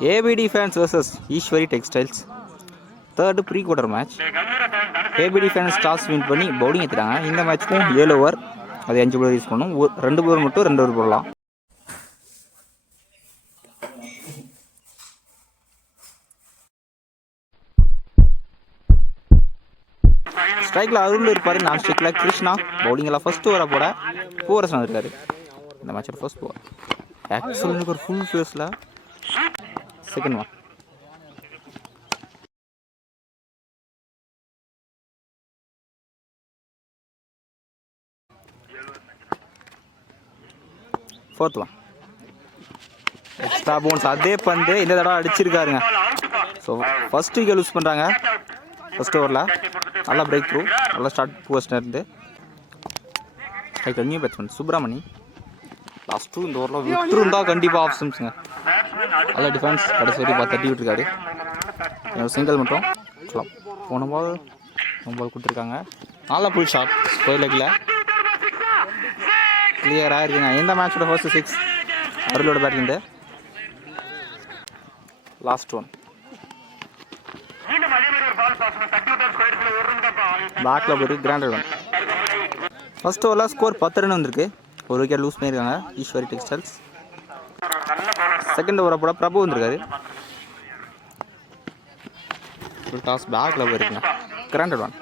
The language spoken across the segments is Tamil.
ABD fans vs Ishwari Textiles third pre-quarter match. ABD fans toss win பண்ணி பவுலிங் ஏத்துறாங்க. இந்த மேட்ச்க்கும் 7 ஓவர் அது 5 bowler யூஸ் பண்ணனும். 2 bowler மட்டும் 2 over போடலாம். ஸ்ட்ரைக்ல அருள் இருப்பாரு. நான் ஸ்ட்ரைக்ல கிருஷ்ணா பவுலிங்ல ஃபர்ஸ்ட் ஓவரா போட 4 runs வந்திருக்காரு. இந்த மேட்சோட ஃபர்ஸ்ட் ஓவர் எக்ஸலன்ட் ஒரு ஃபுல் ஃபேஸ்ல second one. Fourth one extra bounce. அதே பந்து இந்த தடவை அடிச்சிருக்காருங்க. ஸோ ஃபர்ஸ்ட் விக்கெட் லூஸ் பண்ணுறாங்க ஃபர்ஸ்ட் ஓவரில். நல்லா பிரேக் த்ரூ, நல்லா ஸ்டார்ட் போஸ்ட் இருந்து new batsman Subramani. Last two இந்த ஓவரில் விட்டுருந்தா கண்டிப்பாக ஆப்ஷன்ஸுங்க. நல்ல டிஃபென்ஸ் கடைசி வரைக்கும் தட்டி விட்டுருக்காரு. சிங்கிள் மட்டும் போன பால் கொடுத்துருக்காங்க. நல்லா புல் ஷாட் ஸ்கொயர் லெக்கில் கிளியராக இருக்குங்க. இந்த மேட்சோட ஃபர்ஸ்ட் 6 அருளோட பேட்லேருந்து. லாஸ்ட் ஒன் பேக்கில் போயிருக்கு கிராண்டட் ஒன். ஃபர்ஸ்ட் ஓவரில் ஸ்கோர் 10 ரன் வந்திருக்கு. ஒரு விக்கெட் லூஸ் பண்ணியிருக்காங்க ஈஸ்வரி டெக்ஸ்டைல்ஸ். செகண்ட் ஓவரை போட பிரபு வந்திருக்காரு. டாஸ் பேக்கில் போயிருக்குங்க கிராண்டட் ஒன்.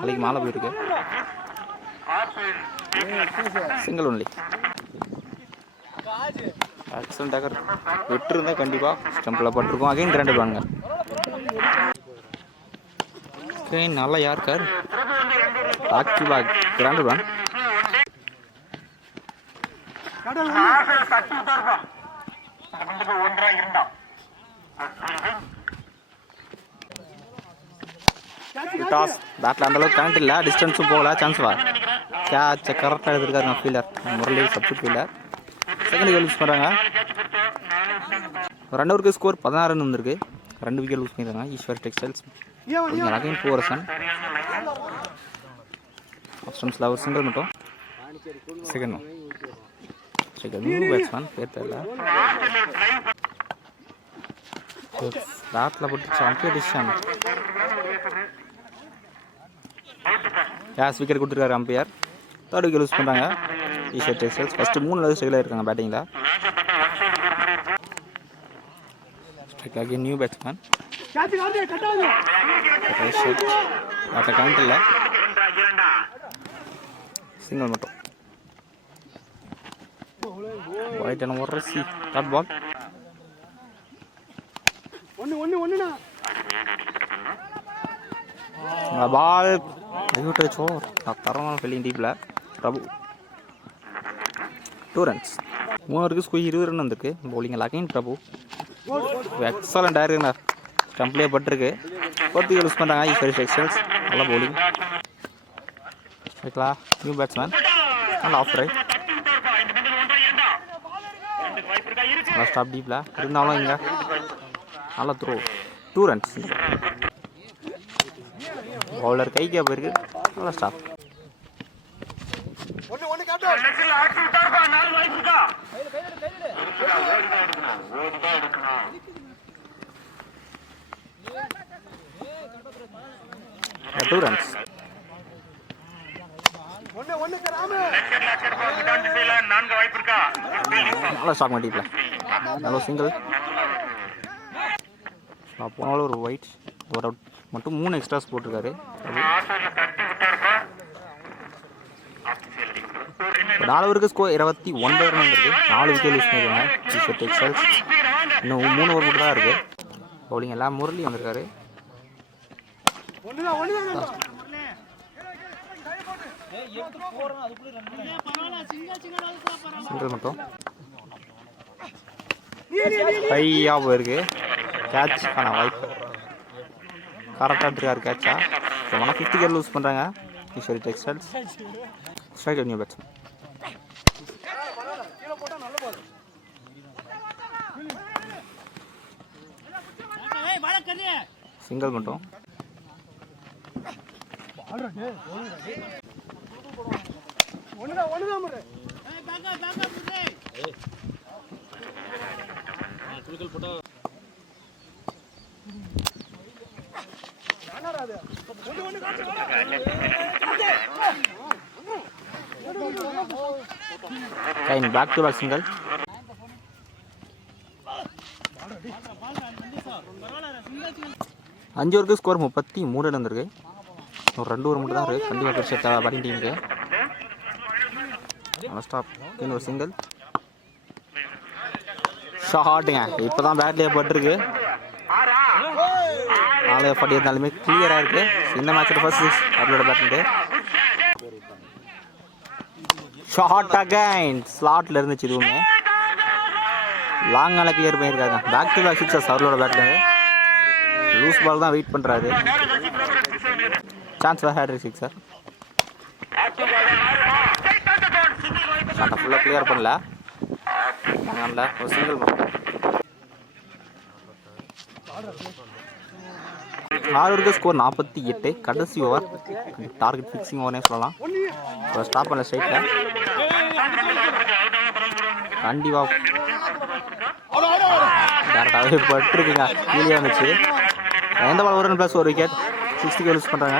தலைக்கு மேலே போயிருக்கு. Single only. எக்ஸலண்ட் டேக்கர் விட்டுருந்தா கண்டிப்பாக ஸ்டம்பில் பட்டிருக்கோம். அகைன் கிராண்டட் வாங்க. நல்லா யாருக்கார் back to back granted one. டாஸ் பேட்டில் அந்தளவுக்கு கரண்ட் இல்லை, டிஸ்டன்ஸும் போகல, சான்ஸ் வா. கேட்சை கரெக்டாக எடுத்துருக்காருங்க fielder Murali, substitute fielder. Second wicket loose பண்ணுறாங்க. 2 ஓவருக்கு ஸ்கோர் 16 ரன் வந்திருக்கு. 2 விக்கெட் லூஸ் பண்ணிடுறாங்க ஈஸ்வரி டெக்ஸ்டைல்ஸ். Again 4 runs. ஆப்ஷன்ஸில் ஒரு சிங்கிள் மட்டும். செகண்ட் ஒன் நியூ பேட்ஸ்மேன் பேர் தெரியல. பேட்டில் போட்டு சாம்பியன் டிசிஷன். கேஸ் விக்கெட் கொடுத்துருக்காரு அம்பையர். தேர்ட் விக்கெட் லூஸ் பண்ணுறாங்க ஈஸ்வரி டெக்ஸ்டைல்ஸ். ஃபஸ்ட்டு 3 ஸ்ட்ரைக்கில் இருக்காங்க பேட்டிங்கில். Strike again new batsman. பேட்டில் கவுண்ட் இல்லை, சிங்கிள் மட்டும். ஒயிட் என்ன ஒரு ரசி டாட் பால். பால் ஐயோட்டோ தரமான ஃபீல்டிங் டீப்பில் பிரபு. 2 runs. 3 ஓவருக்கு ஸ்கோர் 20 ரன் வந்திருக்கு. பவுலிங்கில் அகைன் பிரபு. எக்ஸலண்ட் ஆயிருக்குங்க. ஸ்டம்ப்லேயே பட்டிருக்கு. ஃபோர்த் விக்கெட் யூஸ் பண்ணுறாங்க ஈஸ்வரி டெக்ஸ்டைல்ஸ். நல்லா பவுலிங். ஸ்ட்ரைக்லா நியூ பேட்ஸ்மேன். நல்லா ஆஃப் ரைட். நல்லா ஸ்டாப் டீப்பில் இருந்தாலும் இங்கே நல்லா த்ரோ. 2 runs. பவுலர் கைக்கே போயிருக்கு. நல்லா ஸ்டாப். Two runs. நல்லா ஸ்டாக் மாட்டிப்பல. நல்ல சிங்கிள். போனாலும் ஒரு ஒயிட் ஒரு அவுட் மட்டும் 3 எக்ஸ்ட்ராஸ் போட்டிருக்காரு. 4 ஓவருக்கு ஸ்கோர் 29 ரன் வந்திருக்கு. 4 விக்கெட் லூஸ் பண்ணிருக்காங்க ஈஸ்வரி டெக்ஸ்டைல்ஸ். இன்னும் 3 ஓவர் மட்டும் தான் இருக்குது. பவுலிங் எல்லாம் முரளி வந்திருக்காரு. சிங்கிள் மட்டும். ஹையாக போயிருக்கு. கேட்ச் பண்ண வாய்ப்பு கரெக்டாக எடுத்துருக்காரு கேட்சா. ஸோ 50 விக்கெட் லூஸ் பண்ணுறாங்க Eswari textiles. Strike new batsman. Single மட்டும். கைன் பேக் டு பேக் சிங்கிள். அஞ்சு ஓவருக்கு ஸ்கோர் 33 இருந்திருக்கு. ஒரு 2 ஓவர் மட்டும் தான் இருக்குது. கண்டிப்பாக பெருசாக பேட்டிங் டீமுக்கு. ஸ்டாப். இன்னொரு சிங்கிள் ஷாட்டுங்க. இப்போ தான் பேட்லேயே பட்டிருக்கு. 4 40 இருந்தாலுமே கிளியராக இருக்குது. இந்த மேட்சோட ஃபர்ஸ்ட் அவரோட பேட்டிங்கு ஷார்ட் அகைன் ஸ்லாட்டில் இருந்துச்சு. இதுவுமே லாங்கால கிளியர் பண்ணியிருக்காங்க. பேக் டு பேக் சிக்ஸஸ் அவரோட பேட்டிங்கு. லூஸ் பால் தான் வெயிட் பண்ணுறாரு. Chance hat-trick sixer. ஷாட்டை ஃபுல்லாக கிளியர் பண்ணல. நல்ல ஒரு சிங்கிள். 6 ஓவருக்கு ஸ்கோர் 48. கடைசி ஓவர் டார்கெட் ஃபிக்ஸிங் ஓவர்னே சொல்லலாம். ஒரு ஸ்டாப் பண்ணல ஸ்ட்ரைட்டில். கண்டிப்பாக டேரக்டாகவே பட்டுருக்குங்க. கீழே வந்துச்சு. எந்த பால் 1 ரன் ப்ளஸ் ஒரு விக்கெட். 60 யூஸ் பண்ணுறாங்க.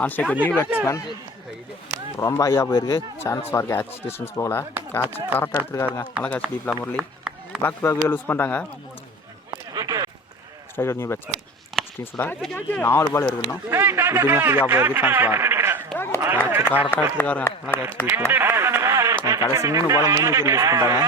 On strike new batsman. ரொம்ப ஹையாக போயிருக்கு. Chance for catch. டிஸ்டன்ஸ் போகல. கேட்ச் கரெக்டாக எடுத்துருக்காருங்க. நல்லா கேட்ச் டீப்லாம் Murali. Back to back lose பண்ணுறாங்க. Strike new batsman. ஸ்டீன்ஸோட 4 பால் இருக்கணும். இதுவுமே ஹையாக போயிருக்கு. சான்ஸ் ஃபார் கேட்ச் கரெக்டாக எடுத்துருக்காருங்க. நல்லா கேட்ச் டீப்லாம். கடைசி 3 பால் 3 விக்கெட் யூஸ் பண்ணுறாங்க.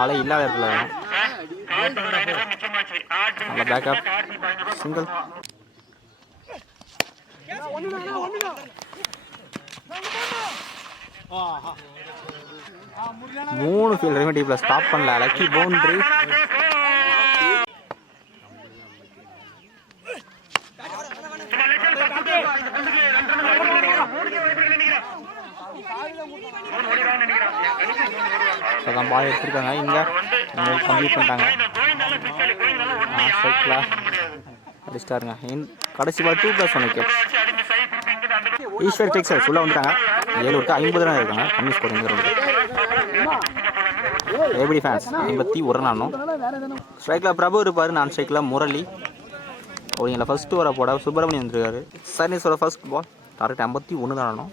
ஆளே இல்லாத இடத்துல நல்ல பேக்கப் சிங்கிள். மூணு ஃபீல்டருமே டீப்ல ஸ்டாப் பண்ணல. Lucky boundary. இப்போதான் பால் எடுத்துருக்காங்க. இங்கே கம்ப்ளீட் பண்ணிட்டாங்க. ஸ்ட்ரைக்கில் அடிச்சிட்டாருங்க. கடைசி பால் 2+1 விக்கெட். ஈஸ்வர் டெக்ஸைல்ஸ் உள்ளே வந்துட்டாங்க. 7 ஓவருக்கு 50 ரன் இருக்காங்க. கம்மி ஸ்கோர் இங்கே இருக்குது. ABD fans 51 run. ஸ்ட்ரைக்கில் பிரபு இருப்பார். நான் ஸ்ட்ரைக்கில் முரளி. ஓடிங்களா ஃபர்ஸ்ட் ஓவரை போட சுப்பிரமணியம் வந்துருக்காரு. சர்னீஸோட ஃபர்ஸ்ட் பால் டார்கெட் 51 தான் ஆடணும்.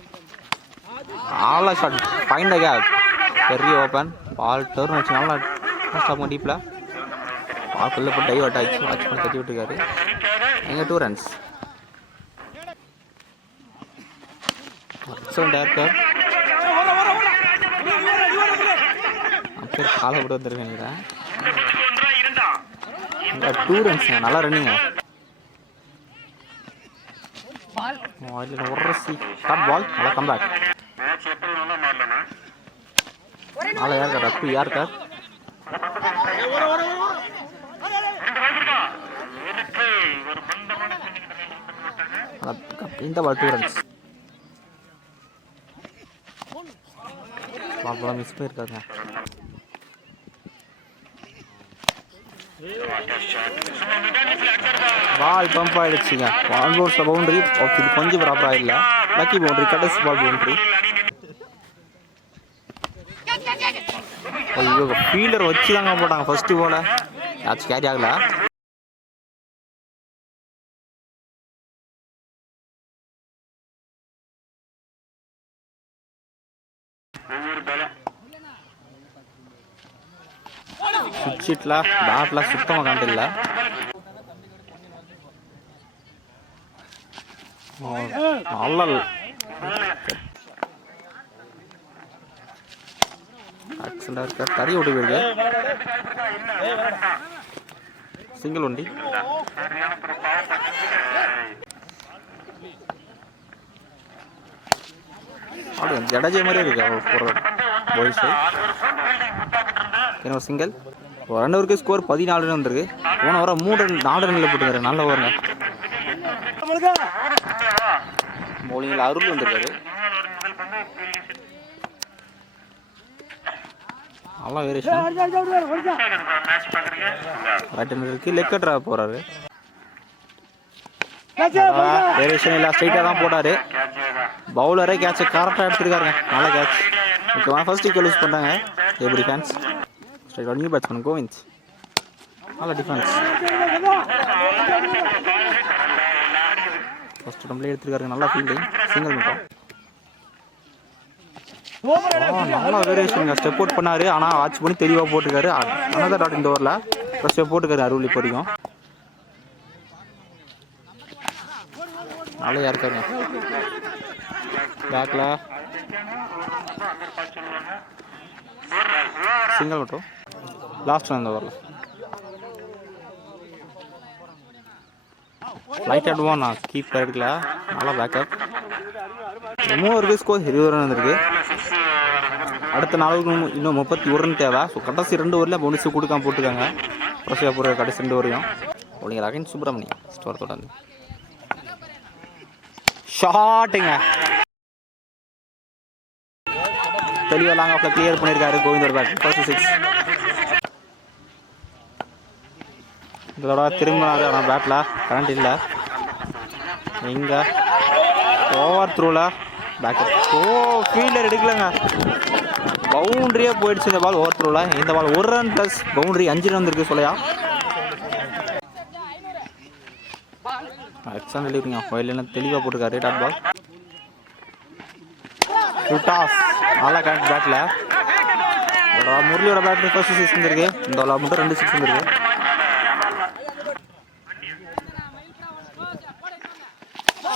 All shot find a gap. பெரிய ஓப்பன் பால் டர்ன் வச்சு நல்லா ஸ்டாப் டீப்பில் பால்குள்ளே போட்டு டைவர்ட் ஆகிடுச்சு. வாட்ச் பண்ணி தட்டி விட்டுருக்காரு. எங்கே 2 ரன்ஸ். எக்ஸலண்ட் ஏர்கர். காலை போட்டு வந்துருக்கேன். இங்கே 2 ரன்ஸுங்க. நல்லா ரன்னிங்க. ஷார்ட் பால் நல்லா கம்பேக். நல்லா யாருக்கார் அப்பு யாருக்கார். இந்த பால் 2 ரன்ஸ். பால் மிஸ் பண்ணியிருக்காங்க. பால் பம்ப் ஆகிடுச்சுங்க. Almost boundary. ஓகே இது கொஞ்சம் ப்ராப்பராக இல்லை. Lucky boundary. கடைசி பால் பவுண்டரி. ஐயோ ஃபீல்டர் வச்சு தாங்க போட்டாங்க ஃபர்ஸ்ட் போல. கேட்ச் கேரி ஆகல. சுவிட்சிட்ல பேட்ல சுத்தமாக காண்டில்ல. நல்ல ஆக்சிடென்ட் இருக்க தறி ஓடி போயிருக்கு. சிங்கிள் ஒண்டி. ஜடேஜா மாதிரி இருக்கு அவர் போடுற பாய்ஸ். இன்னொரு சிங்கிள். 2 ஓவருக்கு ஸ்கோர் 14 ரன் வந்துருக்கு. போன ஓவரம் 4 ரன்னில் போட்டுருக்காரு. நல்ல ஓவருங்க. பவுலிங்கில் அருள் வந்துருக்காரு. நல்லா வேரியேஷன். ரைட் இருக்கு. லெக் கட்ரா போறாரு. வேரியேஷன் இல்லை. ஸ்ட்ரைட்டாக தான் போட்டாரு. பவுலரே கேட்சை கரெக்டாக எடுத்துருக்காருங்க. நல்ல catch. Okay first wicket loose பண்ணுறாங்க ABD fans. Straight new batsman Govind. நல்ல டிஃபென்ஸ். ஃபர்ஸ்ட் டம்ப்ளே எடுத்துருக்காரு. நல்லா ஃபீல்டிங். சிங்கிள் மட்டும். நல்லா வேரியேஷன். ஸ்டெப் அவுட் பண்ணாரு. ஆனால் வாட்ச் பண்ணி தெளிவாக போட்டுருக்காரு. அனதர் டாட் இந்த ஓவரில் ஃபர்ஸ்ட் ஸ்டெப் போட்டுக்காரு அருள் இப்போ வரைக்கும். நாளையா இருக்காருங்க பேக்கில். சிங்கிள் மட்டும். லாஸ்ட் இந்த ஓவரில் லைட் ஆடுவோம். நான் கீப் எடுக்கல. நல்லா பேக்கப். 3 ஓவருக்கு ஸ்கோர் 20 ரன் வந்திருக்கு. அடுத்த நாளுக்கு இன்னும் 31 ரன் தேவை. ஸோ கடைசி 2 ஓவரில் போனஸ் கொடுக்காம போட்டுருக்காங்க. ப்ரொசீஜர் போகிற கடைசி 2 ஓவரையும் உங்கள் அகைன் சுப்பிரமணியம் ஸ்டோர் தொடர்ந்து ஷாட்டுங்க. தெளிவாக லாங் ஆஃப்ல கிளியர் பண்ணியிருக்காரு கோவிந்தோட பேட். ஃபர்ஸ்ட் 6. இதோட திரும்பினாரு. ஆனால் பேட்டில் கரண்ட் இல்லை. எங்கே ஓவர் த்ரூவில் பேக்கப். ஃபீல்டர் எடுக்கலங்க. பவுண்ட்ரியே போயிடுச்சு இந்த பால். ஓவர் த்ரூவில் இந்த ball 1 run plus boundary 5 run வந்துருக்கு. சொல்லையா எக்ஸாம் டெலிவரிங்க. வயலில் தெளிவாக போட்டிருக்காரு. டாட் பால் டாஸ். நல்லா கரெக்ட் பேட்டில். முரளியோட பேட்டில் ஃபர்ஸ்ட் 6 வந்துருக்கு. இந்த பால் மட்டும் 2 6 வந்துருக்கு.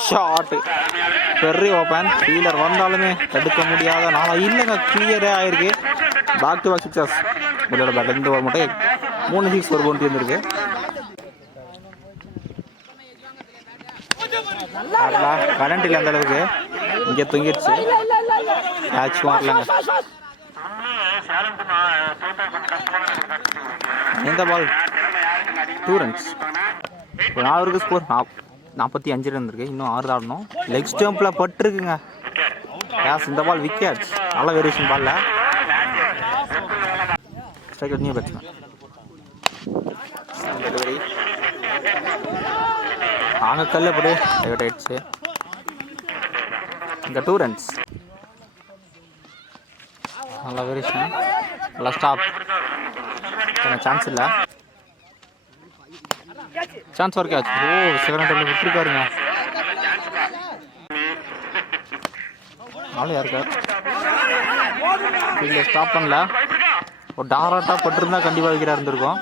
ஷாட்டு பெரிய ஓப்பன். ஃபீல்டர் வந்தாலுமே தடுக்க முடியாத நாளா இல்லைங்க. கிளியரே ஆயிருக்கு. Back to back sixes. முரளியோட பேட்டில் இந்த ஓவர் மட்டும் 3 6 ஒரு பவுண்டரி வந்துருக்கு. கரண்ட் இல்லை அந்த அளவுக்கு. இங்கே தொங்கிடுச்சு. மேட்ச் மாறலாங்க. இந்த பால் 2 ரன்ஸ். 4 ஓவருக்கு ஸ்கோர் 45 ரன் இருக்கு. இன்னும் 6 ஆடணும். லெக் ஸ்டம்பில் பட்டுருக்குங்க. யாஸ் இந்த பால் விக்கெட். நல்ல வேரியேஷன் பால்ல. Strike new batsman. டெலிவரி ஆங்க கல்ல போடு டைவர்ட் ஆயிடுச்சு. இங்கே 2 ரன்ஸ். நல்ல வேரியேஷன். நல்லா ஸ்டாப். சான்ஸ் இல்லை. சான்ஸ் ஒர்க் ஆச்சு. செகண்ட் டைம்ல விட்டுருக்காருங்க. நாளையா இருக்கார். இல்லை ஸ்டாப் பண்ணல. ஒரு டாராட்டாக பட்டிருந்தா கண்டிப்பாக வைக்கிறா இருந்திருக்கும்.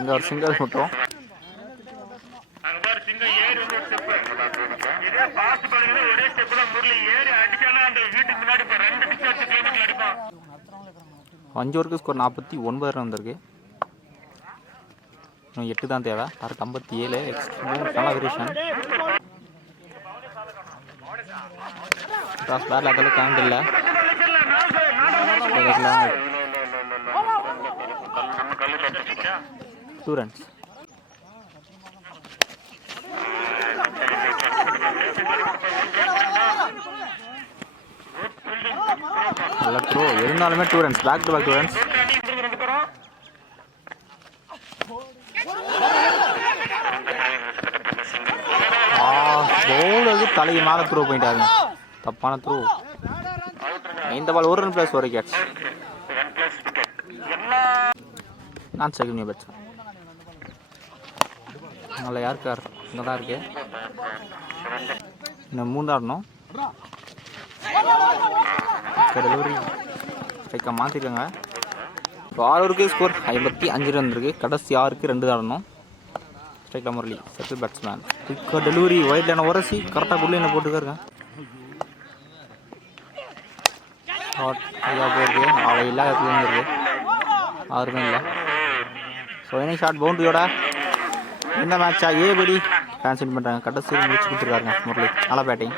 இங்கே ஒரு சிங்கிள் மட்டும். அஞ்சு ஓவருக்கு ஸ்கோர் 49 ரன் வந்திருக்கு. இன்னும் 8 தான் தேவை. டார்கெட் 57. நல்ல வேரியேஷன். கிராஸ் பேட்டில் அதெல்லாம் கரண்ட் இல்லை. 2 ரன்ஸ். நல்ல த்ரோ இருந்தாலுமே 2 runs. Back to back 2 runs. பவுலருக்கு தலைக்கு மேலே த்ரோ பண்ணிட்டாருங்க. தப்பான த்ரோ. இந்த பால் 1 ரன் ப்ளஸ் 1 விக்கெட். நான் செகண்ட் நியூ பேட்ஸ்மேன். நல்லா யாருக்கார் இங்கே தான் இருக்கு. இன்னும் 3 ஆடணும். டெலிவரி ஸ்ட்ரைக்காக மாற்றிருக்காங்க. 6 ஓவருக்கு ஸ்கோர் 55 ரன் இருக்கு. கடைசி 6க்கு 2 தான் ஆடணும். ஸ்ட்ரைக்கில் முரளி செட்டில் பேட்ஸ்மேன். குயிக்காக டெலிவரி ஒயிட்லான உரசி கரெக்டாக புள்ளி என்ன போட்டுக்காருங்க. போகுது. அவள் இல்லாத இடத்துல யாருமே இல்லை. ஸோ என்ன ஷார்ட் பவுண்டரியோட இந்த மேட்சா ஏபடி ஃபேன்ஸ் வின் பண்ணுறாங்க. கடைசி முடிச்சு கொடுத்துருக்காருங்க முரளி. நல்லா பேட்டிங்.